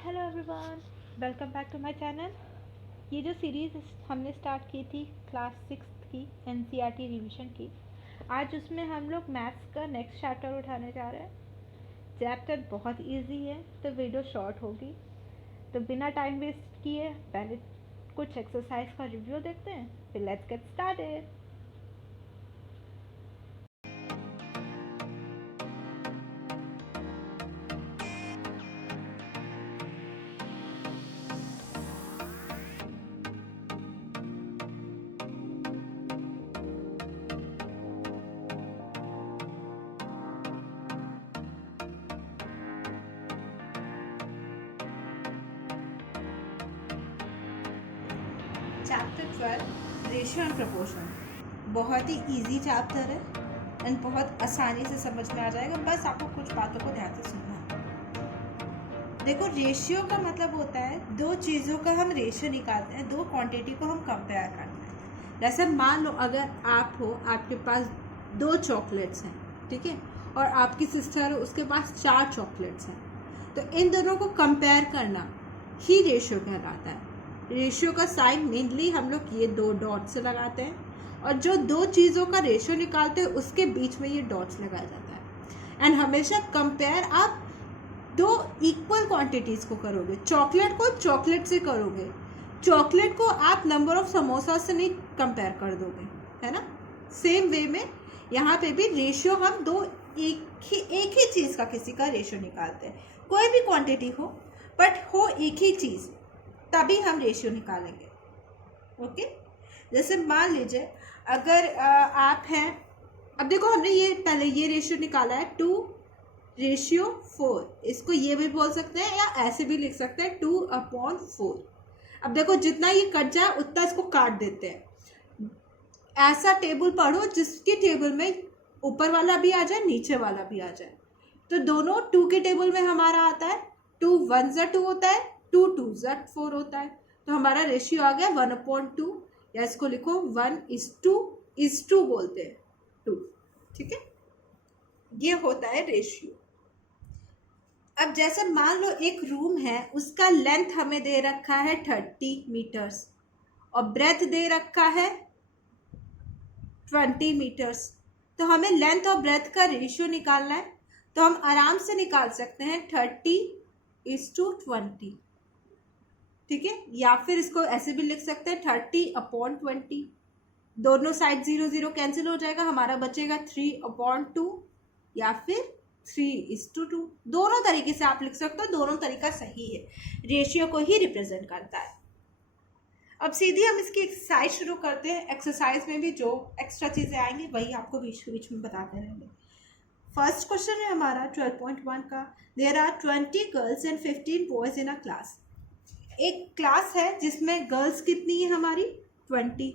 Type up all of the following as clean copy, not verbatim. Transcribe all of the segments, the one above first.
Hello everyone, welcome back to my channel. ये जो series हमने स्टार्ट की थी क्लास 6 की एनसीईआरटी रिवीजन की, आज उसमें हम लोग मैथ्स का नेक्स्ट चैप्टर उठाने जा रहे हैं। चैप्टर बहुत इजी है तो वीडियो शॉर्ट होगी, तो बिना टाइम वेस्ट किए पहले कुछ एक्सरसाइज का रिव्यू देखते हैं, फिर let's get started. Chapter 12 ratio and proportion बहुत ही इजी चैप्टर है एंड बहुत आसानी से समझ में आ जाएगा। बस आपको कुछ बातों को ध्यान से सुनना है। देखो, रेशियो का मतलब होता है दो चीज़ों का हम रेशियो निकालते हैं, दो क्वांटिटी को हम कंपेयर करते हैं। जैसे मान लो अगर आप हो, आपके पास 2 चॉकलेट्स हैं, ठीक है, और आपकी सिस्टर हो, उसके पास 4 चॉकलेट्स हैं, तो इन दोनों को कंपेयर करना ही रेशियो कहलाता है। रेशियो का साइन मेनली हम लोग ये 2 डॉट से लगाते हैं, और जो दो चीज़ों का रेशियो निकालते हैं उसके बीच में ये डॉट्स लगाया जाता है। एंड हमेशा कंपेयर आप 2 इक्वल क्वांटिटीज को करोगे। चॉकलेट को चॉकलेट से करोगे, चॉकलेट को आप नंबर ऑफ समोसा से नहीं कंपेयर कर दोगे, है ना। सेम वे में यहाँ पे भी रेशियो हम एक ही चीज़ का किसी का रेशियो निकालते हैं। कोई भी क्वांटिटी हो बट हो एक ही चीज़, तभी हम रेशियो निकालेंगे। ओके, जैसे मान लीजिए अगर आप हैं, अब देखो हमने ये पहले ये रेशियो निकाला है 2:4। इसको ये भी बोल सकते हैं या ऐसे भी लिख सकते हैं 2/4। अब देखो जितना ये कट जाए उतना इसको काट देते हैं। ऐसा टेबल पढ़ो जिसकी टेबल में ऊपर वाला भी आ जाए, नीचे वाला भी आ जाए। तो दोनों 2 के टेबल में हमारा आता है 2 1 2 होता है, 2 2 4 होता है। तो हमारा रेशियो आ गया 1/2, या इसको लिखो 1:2 बोलते हैं 2, ठीक है। ये होता है रेशियो। अब जैसे मान लो एक रूम है, उसका लेंथ हमें दे रखा है 30 मीटर्स और ब्रेथ दे रखा है 20 मीटर्स। तो हमें लेंथ और ब्रेथ का रेशियो निकालना है, तो हम आराम से निकाल सकते हैं 30:20, ठीक है। या फिर इसको ऐसे भी लिख सकते हैं 30/20। दोनों साइड 0 0 कैंसिल हो जाएगा, हमारा बचेगा 3/2 या फिर 3:2। दोनों तरीके से आप लिख सकते हो, दोनों तरीका सही है, रेशियो को ही रिप्रेजेंट करता है। अब सीधी हम इसकी एक्सरसाइज शुरू करते हैं। एक्सरसाइज में भी जो एक्स्ट्रा चीज़ें आएंगी वही आपको बीच बीच में बताते रहेंगे। फर्स्ट क्वेश्चन है हमारा 12.1 का। There are 20 girls and 15 boys in a class. एक क्लास है जिसमें गर्ल्स कितनी है हमारी 20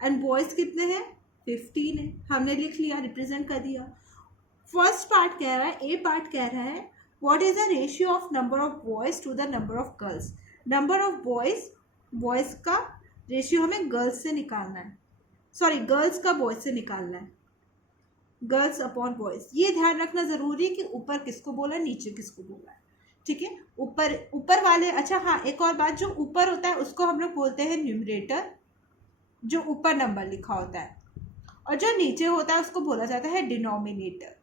एंड बॉयज कितने हैं 15 है। हमने लिख लिया, रिप्रेजेंट कर दिया। फर्स्ट पार्ट कह रहा है, ए पार्ट कह रहा है what is the ratio of number of boys to the number of girls. Number of boys का रेशियो हमें गर्ल्स से निकालना है, सॉरी गर्ल्स का बॉयज से निकालना है, गर्ल्स अपॉन बॉयज। ये ध्यान रखना जरूरी है कि ऊपर किसको बोला है, नीचे किसको बोला है, ठीक है। ऊपर वाले, अच्छा हाँ, एक और बात, जो ऊपर होता है उसको हम लोग बोलते हैं न्यूमरेटर, जो ऊपर नंबर लिखा होता है, और जो नीचे होता है उसको बोला जाता है डिनोमिनेटर।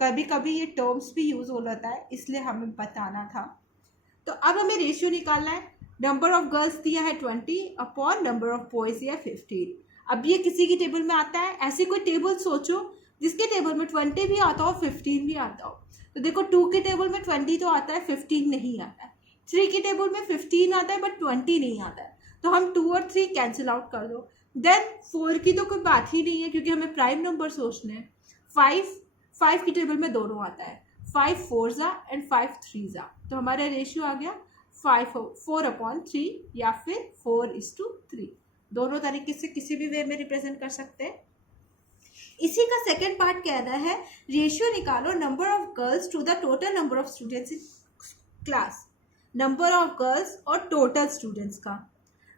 कभी कभी ये टर्म्स भी यूज हो जाता है, इसलिए हमें बताना था। तो अब हमें रेशियो निकालना है। नंबर ऑफ गर्ल्स दिया है 20 अपॉन नंबर ऑफ बॉयज दिया 15। अब ये किसी की टेबल में आता है, ऐसी कोई टेबल सोचो जिसके टेबल में 20 भी आता हो 15 भी आता हो। तो देखो 2 की टेबल में 20 तो आता है, 15 नहीं आता है। 3 की टेबल में 15 आता है बट 20 नहीं आता है, तो हम 2 और 3 कैंसिल आउट कर दो। देन 4 की तो कोई बात ही नहीं है क्योंकि हमें प्राइम नंबर सोचने हैं। 5 की टेबल में दोनों आता है, 5 4 एंड 5 3। तो हमारा रेशियो आ गया 4/3 या फिर 4:3। दोनों तरीके से किसी भी वे में रिप्रेजेंट कर सकते हैं। इसी का सेकेंड पार्ट कह रहा है रेशियो निकालो number of girls to the total number of students in class. Number of girls और टोटल स्टूडेंट्स का।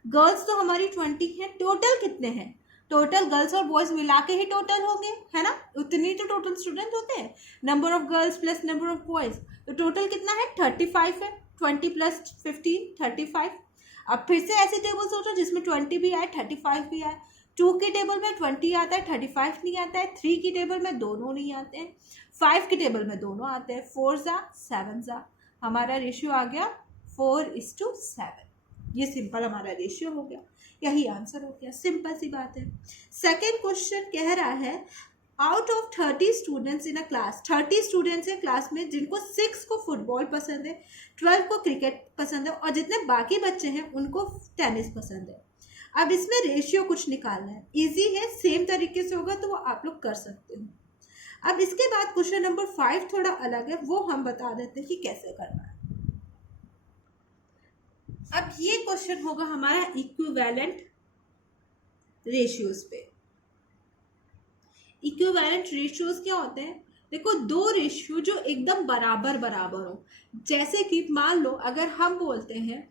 गर्ल्स तो हमारी 20 है, टोटल कितने हैं, टोटल गर्ल्स और बॉयज मिला के ही टोटल होंगे, है ना, उतनी तो टोटल स्टूडेंट होते हैं। Number of girls plus number of boys, तो टोटल कितना है 35 है। 20 प्लस 15 35। अब फिर से ऐसे टेबल सोचो जिसमें 20 भी आए 35 भी आए। 2 की टेबल में 20 आता है 35 नहीं आता है। 3 की टेबल में दोनों नहीं आते हैं। 5 की टेबल में दोनों आते हैं। 4 जा 7 जा, हमारा रेशियो आ गया 4:7। ये सिंपल हमारा रेशियो हो गया, यही आंसर हो गया। सिंपल सी बात है। सेकेंड क्वेश्चन कह रहा है out of 30 students in a class, 30 students हैं क्लास में जिनको 6 को फुटबॉल पसंद है, 12 को क्रिकेट पसंद है और जितने बाकी बच्चे हैं उनको टेनिस पसंद है। अब इसमें रेशियो कुछ निकालना है, इजी है, सेम तरीके से होगा तो वो आप लोग कर सकते हो। अब इसके बाद क्वेश्चन नंबर 5 थोड़ा अलग है, वो हम बता देते हैं कि कैसे करना है। अब ये क्वेश्चन होगा हमारा इक्विवेलेंट रेशियोज पे। इक्विवेलेंट रेशियोज क्या होते हैं? देखो, दो रेशियो जो एकदम बराबर बराबर हो। जैसे कि मान लो अगर हम बोलते हैं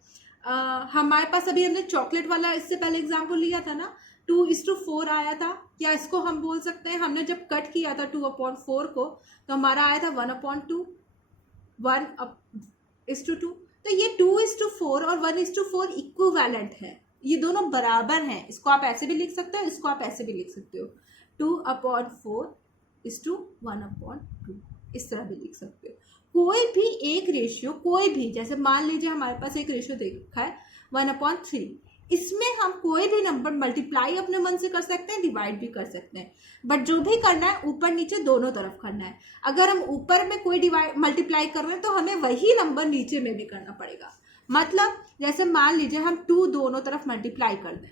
हमारे पास अभी हमने चॉकलेट वाला इससे पहले एग्जाम्पल लिया था ना, 2:4 आया था, या इसको हम बोल सकते हैं हमने जब कट किया था 2/4 को तो हमारा आया था 1/2, 1:2। तो ये 2:4 और 1:4 इक्विवेलेंट है, ये दोनों बराबर हैं। इसको आप ऐसे भी लिख सकते हो, इसको आप ऐसे भी लिख सकते हो, 2/4:1/2, इस तरह भी लिख सकते हो। कोई भी एक रेशियो, कोई भी, जैसे मान लीजिए हमारे पास एक रेशियो दे रखा है 1/3, इसमें हम कोई भी नंबर मल्टीप्लाई अपने मन से कर सकते हैं, डिवाइड भी कर सकते हैं, बट जो भी करना है ऊपर नीचे दोनों तरफ करना है। अगर हम ऊपर में कोई मल्टीप्लाई कर रहे हैं तो हमें वही नंबर नीचे में भी करना पड़ेगा। मतलब जैसे मान लीजिए हम 2 दोनों तरफ मल्टीप्लाई कर दें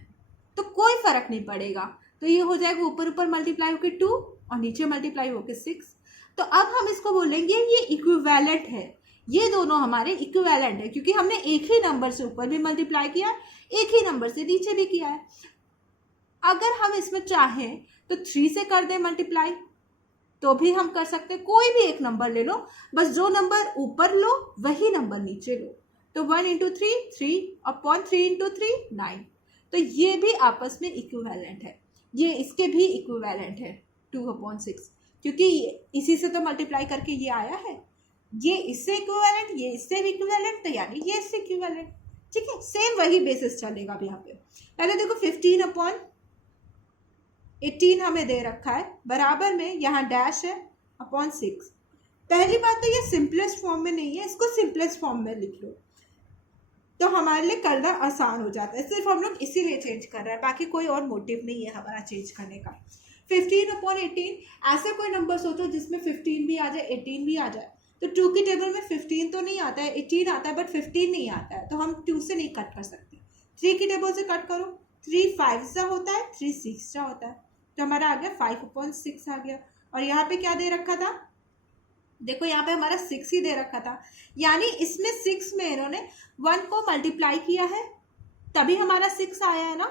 तो कोई फर्क नहीं पड़ेगा, तो ये हो जाएगा ऊपर ऊपर मल्टीप्लाई होकर 2 और नीचे मल्टीप्लाई होकर 6। तो अब हम इसको बोलेंगे ये इक्विवेलेंट है, ये दोनों हमारे इक्विवेलेंट है, क्योंकि हमने एक ही नंबर से ऊपर भी मल्टीप्लाई किया, एक ही नंबर से नीचे भी किया है। अगर हम इसमें चाहें तो 3 से कर दें मल्टीप्लाई तो भी हम कर सकते हैं। कोई भी एक नंबर ले लो, बस जो नंबर ऊपर लो वही नंबर नीचे लो। तो 1 × 3 3/3 × 3 9। तो ये भी आपस में इक्विवेलेंट है, ये इसके भी इक्विवेलेंट है 2/6, क्योंकि इसी से तो मल्टीप्लाई करके ये आया है। ये इससे इक्विवेलेंट, ये इससे भी इक्विवेलेंट, तो यानी ये इससे इक्विवेलेंट। ठीक है, सेम वही बेसिस चलेगा अब यहाँ पे। पहले देखो 15/18 हमें दे रखा है, बराबर में यहाँ डैश है /6। पहली बात तो ये सिंपलेस्ट फॉर्म में नहीं है, इसको सिंपलेस्ट फॉर्म में लिख लो तो हमारे लिए करना आसान हो जाता है। सिर्फ हम लोग इसीलिए चेंज कर रहे हैं, बाकी कोई और मोटिव नहीं है हमारा चेंज करने का। 15/18, ऐसे कोई नंबर सोचो जिसमें 15 भी आ जाए 18 भी आ जाए। तो 2 की टेबल में 15 तो नहीं आता है, 18 आता है, बट 15 नहीं आता है, तो हम 2 से नहीं कट कर सकते। 3 की टेबल से कट करो, 3 5 सा होता है, 3 6 सा होता है, तो हमारा आ गया 5/6 आ गया। और यहाँ पे क्या दे रखा था? देखो यहाँ पे हमारा 6 ही दे रखा था, यानी इसमें 6 में इन्होंने 1 को मल्टीप्लाई किया है तभी हमारा 6 आया है ना।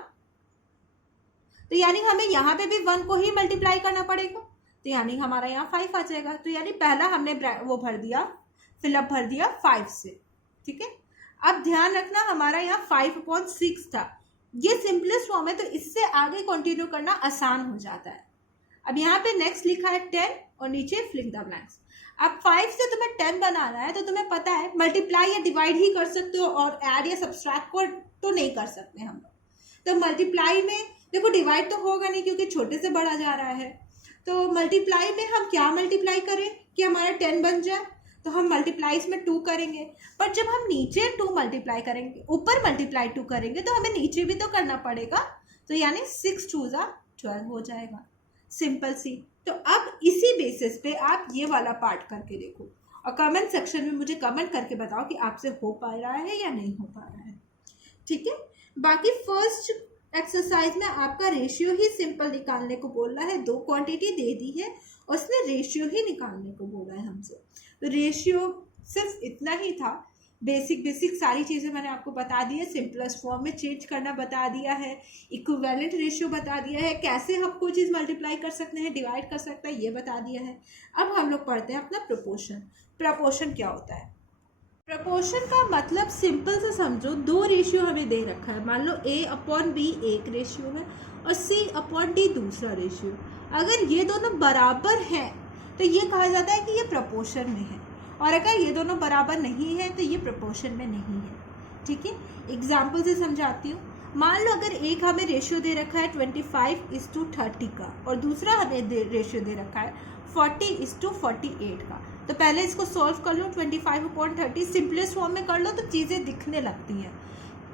तो यानी हमें यहाँ पे भी 1 को ही मल्टीप्लाई करना पड़ेगा, तो यानी हमारा यहाँ 5 आ जाएगा। तो यानी पहला हमने वो भर दिया, फिलअप भर दिया 5 से। ठीक है, अब ध्यान रखना हमारा यहाँ 5/6 था, ये सिंपलेस्ट फॉर्म है, तो इससे आगे कंटिन्यू करना आसान हो जाता है। अब यहाँ पे नेक्स्ट लिखा है 10 और नीचे फिल द ब्लैंक्स। अब 5 से तुम्हें 10 बनाना है तो तुम्हें पता है मल्टीप्लाई या डिवाइड ही कर सकते हो, और ऐड या सब्सट्रैक्ट को तो नहीं कर सकते हम लोग। तो मल्टीप्लाई में देखो डिवाइड तो होगा नहीं क्योंकि छोटे से बड़ा जा रहा है, तो मल्टीप्लाई में हम क्या मल्टीप्लाई करें कि हमारा 10 बन जाए, तो हम मल्टीप्लाईज में 2 करेंगे। पर जब हम नीचे 2 मल्टीप्लाई करेंगे, ऊपर मल्टीप्लाई 2 करेंगे, तो हमें नीचे भी तो करना पड़ेगा, तो यानी 6 2 12 हो जाएगा। सिंपल सी। तो अब इसी बेसिस पे आप ये वाला पार्ट करके देखो और कमेंट सेक्शन में मुझे कमेंट करके बताओ कि आपसे हो पा रहा है या नहीं हो पा रहा है। ठीक है, बाकी फर्स्ट एक्सरसाइज में आपका रेशियो ही सिंपल निकालने को बोल रहा है, 2 क्वांटिटी दे दी है और उसने रेशियो ही निकालने को बोला है हमसे। तो रेशियो सिर्फ इतना ही था, बेसिक सारी चीज़ें मैंने आपको बता दी है, सिंपलेस्ट फॉर्म में चेंज करना बता दिया है, इक्विवेलेंट रेशियो बता दिया है, कैसे हम कोई चीज़ मल्टीप्लाई कर सकते हैं, डिवाइड कर सकते हैं, ये बता दिया है। अब हम लोग पढ़ते हैं अपना प्रपोर्शन। प्रपोर्शन क्या होता है? प्रपोर्शन का मतलब सिंपल से समझो, 2 रेशियो हमें दे रखा है, मान लो A/B एक रेशियो है और C/D दूसरा रेशियो। अगर ये दोनों बराबर हैं तो ये कहा जाता है कि ये प्रपोर्शन में है, और अगर ये दोनों बराबर नहीं है तो ये प्रोपोर्शन में नहीं है। ठीक है, एग्जाम्पल से समझाती हूँ। मान लो अगर एक हमें रेशियो दे रखा है 25:30 का और दूसरा हमें रेशियो दे रखा है 40:48 का, तो पहले इसको सॉल्व कर लो। 25/30 सिंपलेस्ट फॉर्म में कर लो तो चीज़ें दिखने लगती हैं।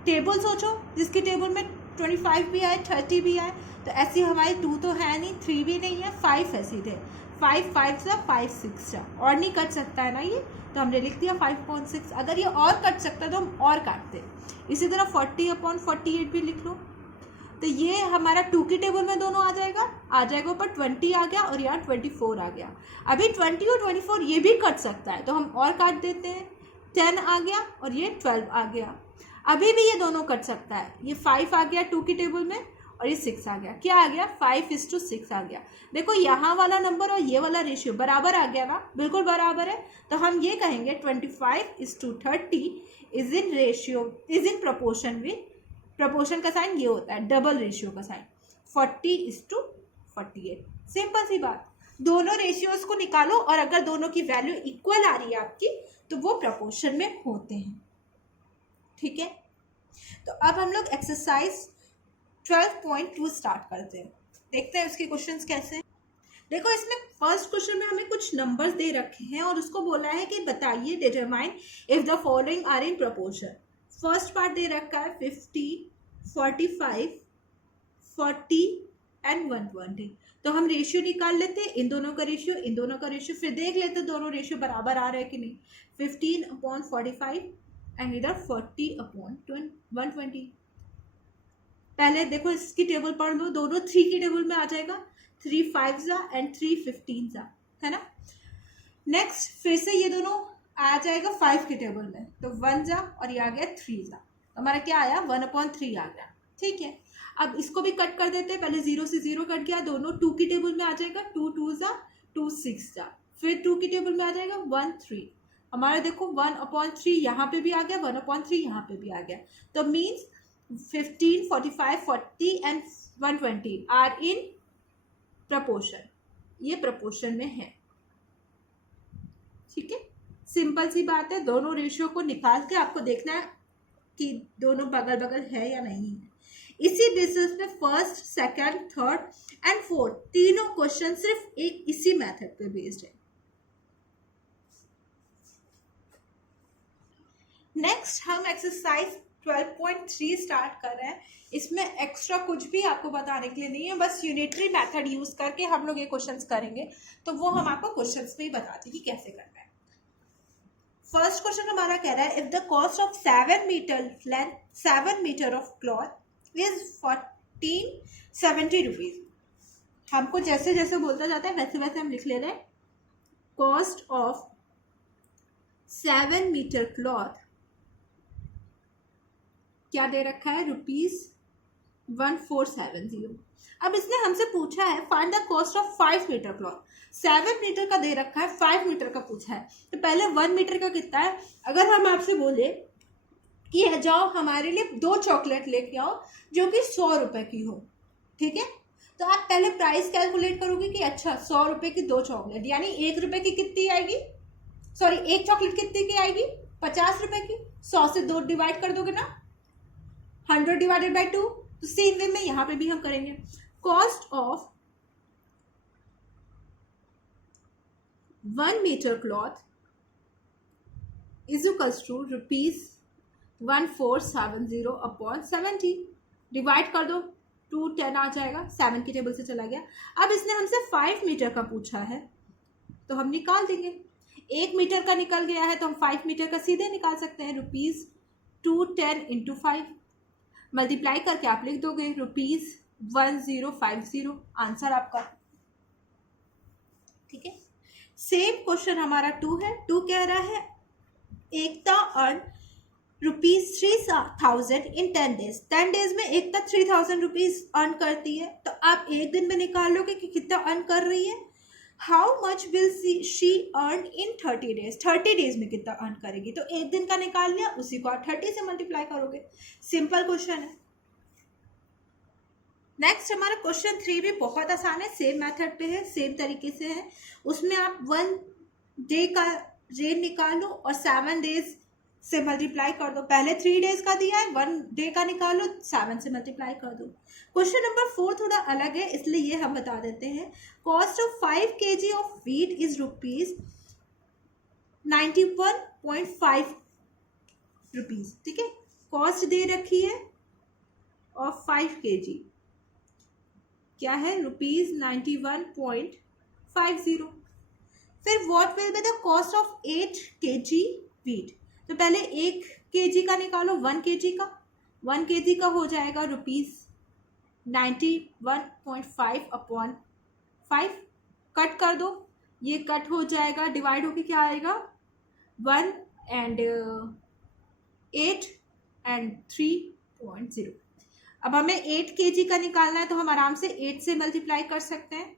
टेबल सोचो जिसकी टेबल में 25 भी आए 30 भी आए, तो ऐसी हमारी 2 तो है नहीं, 3 भी नहीं है, 5 है सीधे। 5 5 सा 5 6 सा और नहीं कट सकता है ना ये, तो हमने लिख दिया 5.6। अगर ये और कट सकता है तो हम और काटते। इसी तरह 40/48 भी लिख लो, तो ये हमारा 2 की टेबल में दोनों आ जाएगा ऊपर 20 आ गया और यहाँ 24 आ गया। अभी 20 और 24 ये भी कट सकता है तो हम और काट देते हैं। 10 आ गया और ये 12 आ गया। अभी भी ये दोनों कट सकता है, ये 5 आ गया 2 की टेबल में और ये 6 आ गया। क्या आ गया? 5:6 आ गया। देखो यहाँ वाला नंबर और ये वाला रेशियो बराबर आ गया ना, बिल्कुल बराबर है। तो हम ये कहेंगे 25:30 is in ratio, is in proportion with, proportion का साइन ये होता है डबल रेशियो का साइन, 40:48। सिंपल सी बात। दोनों रेशियोज को निकालो और अगर दोनों की वैल्यू इक्वल आ रही है आपकी तो वो प्रोपोर्शन में होते हैं। ठीक है, तो अब हम लोग एक्सरसाइज 12.2 स्टार्ट करते हैं। देखते हैं उसके क्वेश्चंस कैसे हैं। देखो इसमें फर्स्ट क्वेश्चन में हमें कुछ नंबर्स दे रखे हैं और उसको बोला है कि बताइए determine if the following are in proportion. First part दे रखा है 50, 45, 40 एंड 120। तो हम रेशियो निकाल लेते हैं, इन दोनों का रेशियो, इन दोनों का रेशियो, फिर देख लेते दोनों रेशियो बराबर आ रहे हैं कि नहीं। 15/45 एंड इधर 40/120। पहले देखो इसकी टेबल पढ़ लो, दोनों 3 की टेबल में आ जाएगा, 3 5 एंड 3 15 है ना। नेक्स्ट फिर से ये दोनों आ जाएगा 5 की टेबल में, तो 1 और ये आ गया 3 हमारा क्या आया 1/3 आ गया। ठीक है, अब इसको भी कट कर देते हैं। पहले 0 से 0 कट गया, दोनों 2 की टेबल में आ जाएगा, 2 2 2 6 फिर 2 की टेबल में आ जाएगा 1 3। हमारा देखो 1/3 यहाँ पे भी आ गया, 1/3 यहाँ पे भी आ गया। तो means 15, 45, 40 and 120 are in proportion, ये प्रपोर्शन में है। ठीक है, सिंपल सी बात है। दोनों रेशियो को निकाल के आपको देखना है कि दोनों बगल बगल है या नहीं है। इसी बेसिस पे first, second, third and fourth तीनों क्वेश्चन सिर्फ एक इसी मेथड पे बेस्ड है। नेक्स्ट हम एक्सरसाइज 12.3 स्टार्ट कर रहे हैं। इसमें एक्स्ट्रा कुछ भी आपको बताने के लिए नहीं है, बस यूनिटरी मेथड यूज करके हम लोग ये क्वेश्चंस करेंगे, तो वो हम आपको क्वेश्चंस में ही बताते हैं कि कैसे करना है। फर्स्ट क्वेश्चन हमारा कह रहा है if the cost of 7 metre length 7 metre of cloth is 1470 rupees. हमको जैसे जैसे बोलता जाता है वैसे वैसे हम लिख ले रहे हैं। कॉस्ट ऑफ 7 मीटर क्लॉथ क्या दे रखा है ₹1470। अब इसने हमसे पूछा है find the cost of 5 metre cloth. 7 metre का दे रखा है, 5 मीटर का पूछा है, तो पहले 1 मीटर का कितना है। अगर हम आपसे बोले कि जाओ हमारे लिए 2 चॉकलेट लेके आओ जो कि 100 रुपए की हो, ठीक है, तो आप पहले प्राइस कैलकुलेट करोगे कि अच्छा 100 रुपए की 2 चॉकलेट यानी 1 रुपए की कितनी आएगी, सॉरी 1 चॉकलेट कितनी की आएगी 50 रुपए की। 100 से 2 डिवाइड कर दोगे ना, 100 डिवाइडेड बाई 2। तो सेम वे में यहाँ पे भी हम करेंगे। Cost of 1 metre cloth is equals to ₹1470 upon 70। Divide कर दो, 2 10 आ जाएगा, 7 की टेबल से चला गया। अब इसने हमसे 5 मीटर का पूछा है तो हम निकाल देंगे। 1 मीटर का निकल गया है तो हम 5 मीटर का सीधे निकाल सकते हैं। ₹210 इंटू 5 मल्टीप्लाई करके आप लिख दोगे ₹1050। आंसर आपका। ठीक है, सेम क्वेश्चन हमारा 2 है। 2 कह रहा है एकता अर्न ₹3000 इन 10 डेज। 10 डेज में एकता 3000 रुपीज अर्न करती है, तो आप एक दिन में निकाल लोगे कि कितना अर्न कर रही है। How much will she earn in 30 days. 30 days में कितना अर्न करेगी, तो एक दिन का निकाल लिया, उसी को आप 30 से मल्टीप्लाई करोगे। सिंपल क्वेश्चन है। नेक्स्ट हमारा क्वेश्चन 3 भी बहुत आसान है, सेम मेथड पे है, सेम तरीके से है। उसमें आप 1 डे का रेन निकालो और 7 डेज से मल्टीप्लाई कर दो। पहले 3 डेज का दिया है, 1 डे का निकालो, 7 से मल्टीप्लाई कर दो। क्वेश्चन नंबर 4 थोड़ा अलग है, इसलिए ये हम बता देते हैं। Cost of 5 kg of wheat is ₹91.5। ठीक है, कॉस्ट दे रखी है ऑफ 5 kg क्या है, ₹91.50। फिर what will be the cost of 8 kg wheat. तो पहले 1 kg का निकालो, 1 kg का, 1 kg का हो जाएगा ₹91.5/5। कट कर दो, ये कट हो जाएगा, डिवाइड होके क्या आएगा, 1 and 8 and 3.0। अब हमें 8 kg का निकालना है, तो हम आराम से 8 से मल्टीप्लाई कर सकते हैं,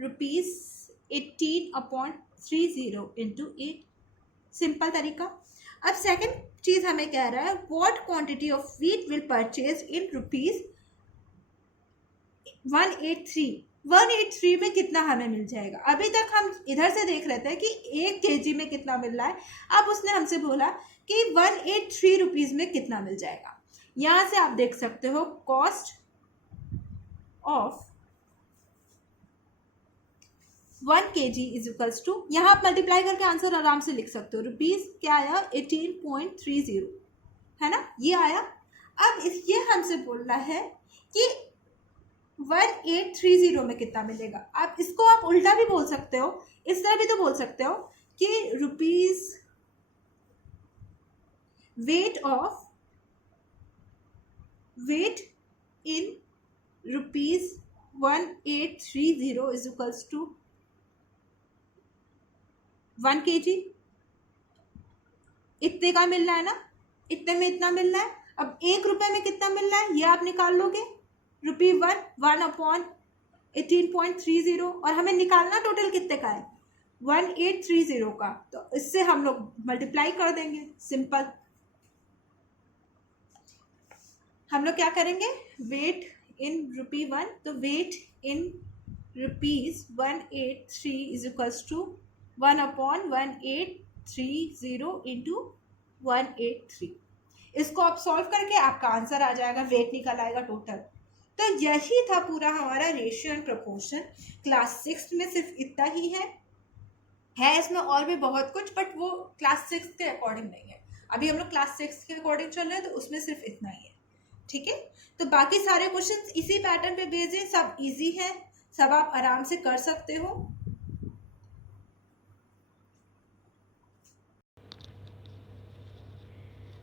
₹18/30 इंटू 8। सिंपल तरीका। अब सेकंड चीज हमें कह रहा है, what quantity of wheat will purchase in ₹183 में कितना हमें मिल जाएगा। अभी तक हम इधर से देख रहे थे कि 1 kg में कितना मिल रहा है, अब उसने हमसे बोला कि ₹183 में कितना मिल जाएगा। यहां से आप देख सकते हो cost of 1 kg is equals to, यहाँ आप मल्टीप्लाई करके आंसर आराम से लिख सकते हो, रुपीज क्या आया, 18.30 है ना, ये आया। अब ये हमसे बोल रहा है कि 1830 में कितना मिलेगा। आप इसको आप उल्टा भी बोल सकते हो, इस तरह भी तो बोल सकते हो कि rupees weight in ₹1830 is equals to 1 kg। इतने का मिल रहा है ना, इतने में इतना मिल रहा है। अब ₹1 में कितना मिल रहा है, ये आप निकाल लोगे, ₹1/1830, और हमें निकालना टोटल कितने का है, 1830 का। तो इससे हम लोग मल्टीप्लाई कर देंगे, सिंपल। हम लोग क्या करेंगे, वेट इन ₹1, तो weight in ₹183 is equals to 1/1830 into 183। इसको आप सॉल्व करके आपका आंसर आ जाएगा, वेट निकल आएगा टोटल। तो यही था पूरा हमारा रेशियो एंड प्रोपोर्शन। क्लास 6 में सिर्फ इतना ही है इसमें और भी बहुत कुछ, बट वो क्लास 6 के अकॉर्डिंग नहीं है। अभी हम लोग क्लास 6 के अकॉर्डिंग चल रहे हैं, तो उसमें सिर्फ इतना ही है। ठीक है, तो बाकी सारे क्वेश्चंस इसी पैटर्न पे बेस्ड है, सब इजी है, सब आप आराम से कर सकते हो।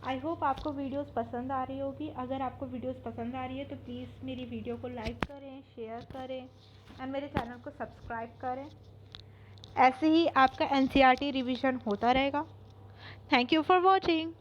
आई होप आपको वीडियोस पसंद आ रही होगी। अगर आपको वीडियोस पसंद आ रही है तो प्लीज़ मेरी वीडियो को लाइक करें, शेयर करें एंड मेरे चैनल को सब्सक्राइब करें। ऐसे ही आपका NCERT रिवीजन होता रहेगा। Thank you for watching.